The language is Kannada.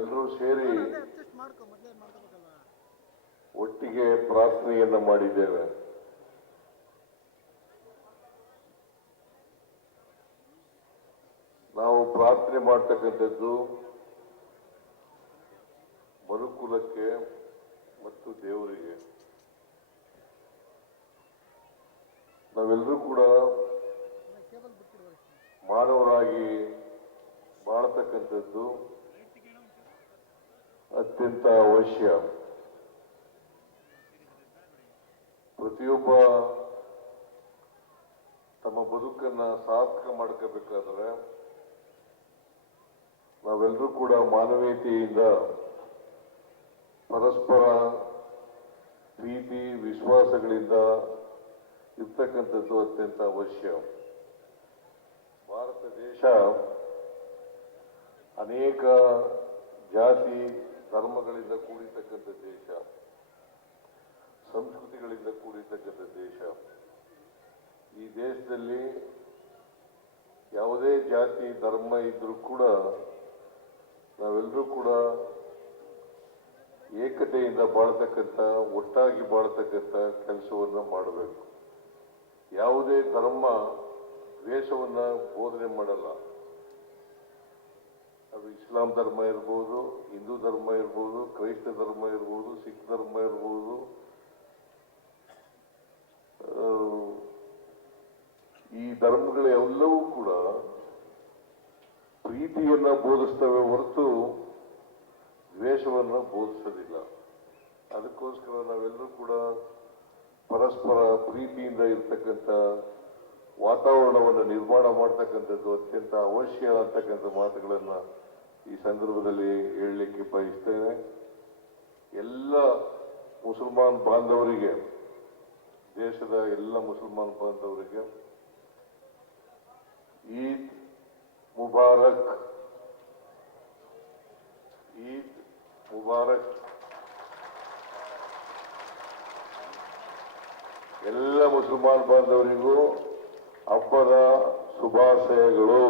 ನಾವೆಲ್ಲರೂ ಸೇರಿ ಒಟ್ಟಿಗೆ ಪ್ರಾರ್ಥನೆಯನ್ನ ಮಾಡಿದ್ದೇವೆ. ನಾವು ಪ್ರಾರ್ಥನೆ ಮಾಡ್ತಕ್ಕಂಥದ್ದು ಮನುಕುಲಕ್ಕೆ ಮತ್ತು ದೇವರಿಗೆ. ನಾವೆಲ್ಲರೂ ಕೂಡ ಮಾನವರಾಗಿ ಬಾಳತಕ್ಕಂಥದ್ದು ಅತ್ಯಂತ ಅವಶ್ಯ. ಪ್ರತಿಯೊಬ್ಬ ತಮ್ಮ ಬದುಕನ್ನ ಸಾರ್ಥಕ ಮಾಡ್ಕೋಬೇಕಾದ್ರೆ ನಾವೆಲ್ಲರೂ ಕೂಡ ಮಾನವೀಯತೆಯಿಂದ ಪರಸ್ಪರ ಪ್ರೀತಿ ವಿಶ್ವಾಸಗಳಿಂದ ಇರ್ತಕ್ಕಂಥದ್ದು ಅತ್ಯಂತ ಅವಶ್ಯ. ಭಾರತ ದೇಶ ಅನೇಕ ಜಾತಿ ಧರ್ಮಗಳಿಂದ ಕೂಡಿರ್ತಕ್ಕಂಥ ದೇಶ, ಸಂಸ್ಕೃತಿಗಳಿಂದ ಕೂಡಿರ್ತಕ್ಕಂಥ ದೇಶ. ಈ ದೇಶದಲ್ಲಿ ಯಾವುದೇ ಜಾತಿ ಧರ್ಮ ಇದ್ರೂ ಕೂಡ ನಾವೆಲ್ಲರೂ ಕೂಡ ಏಕತೆಯಿಂದ ಬಾಳ್ತಕ್ಕಂಥ, ಒಟ್ಟಾಗಿ ಬಾಳ್ತಕ್ಕಂಥ ಕೆಲಸವನ್ನ ಮಾಡಬೇಕು. ಯಾವುದೇ ಧರ್ಮ ದ್ವೇಷವನ್ನ ಬೋಧನೆ ಮಾಡಲ್ಲ. ಅದು ಇಸ್ಲಾಂ ಧರ್ಮ ಇರ್ಬೋದು, ಹಿಂದೂ ಧರ್ಮ ಇರ್ಬೋದು, ಕ್ರೈಸ್ತ ಧರ್ಮ ಇರ್ಬೋದು, ಸಿಖ್ ಧರ್ಮ ಇರ್ಬೋದು, ಈ ಧರ್ಮಗಳೆಲ್ಲವೂ ಕೂಡ ಪ್ರೀತಿಯನ್ನ ಬೋಧಿಸ್ತವೆ ಹೊರತು ದ್ವೇಷವನ್ನ ಬೋಧಿಸೋದಿಲ್ಲ. ಅದಕ್ಕೋಸ್ಕರ ನಾವೆಲ್ಲರೂ ಕೂಡ ಪರಸ್ಪರ ಪ್ರೀತಿಯಿಂದ ಇರ್ತಕ್ಕಂಥ ವಾತಾವರಣವನ್ನು ನಿರ್ಮಾಣ ಮಾಡ್ತಕ್ಕಂಥದ್ದು ಅತ್ಯಂತ ಅವಶ್ಯ ಅಂತಕ್ಕಂಥ ಮಾತುಗಳನ್ನ ಈ ಸಂದರ್ಭದಲ್ಲಿ ಹೇಳಲಿಕ್ಕೆ ಬಯಸ್ತೇನೆ. ಎಲ್ಲ ಮುಸಲ್ಮಾನ್ ಬಾಂಧವರಿಗೆ, ದೇಶದ ಎಲ್ಲ ಮುಸಲ್ಮಾನ್ ಬಾಂಧವರಿಗೆ ಈದ್ ಮುಬಾರಕ್, ಈದ್ ಮುಬಾರಕ್. ಎಲ್ಲ ಮುಸಲ್ಮಾನ್ ಬಾಂಧವರಿಗೂ ಹಬ್ಬದ ಶುಭಾಶಯಗಳು.